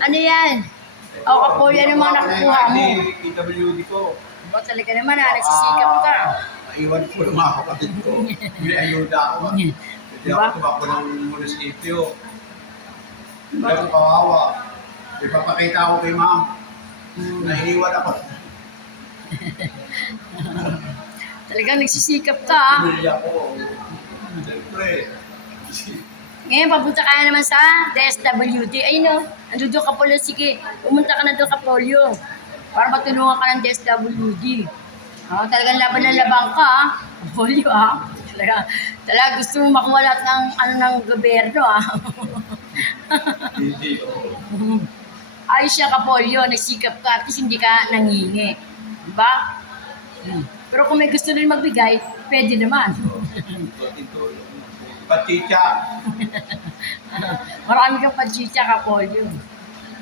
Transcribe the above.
Ano yan? O, kapol yan yung mga nakukuha mo. PWD ko. Ba talaga naman nagsisikap ka. Naiwan ko ng mga kapatid ko. May ayuda ako. Hindi Diba? ako tumakbo ng munisipyo. Hindi ako kawawa. Ipapakita ako kay ma'am. Na iniwan ako. Talagang nagsisikap ka. Pamilya ko. Siyempre. Ngayon, papunta ka na naman sa DSWD. Ayun o, nandun ka polo. Sige, pumunta ka na doon ka polio. Para matulungan ka ng DSWD. Oh, talagang laban ng labang ka, ah. Polio, ah. Talaga gusto mo makuha lahat ng, ng gobyerno, ah. Hindi. Ayos siya ka polio, nagsikap ka, at least hindi ka nangingi. Diba? Pero kung may gusto rin magbigay, pwede naman. Pachicha. Marami kang pachicha ka polio.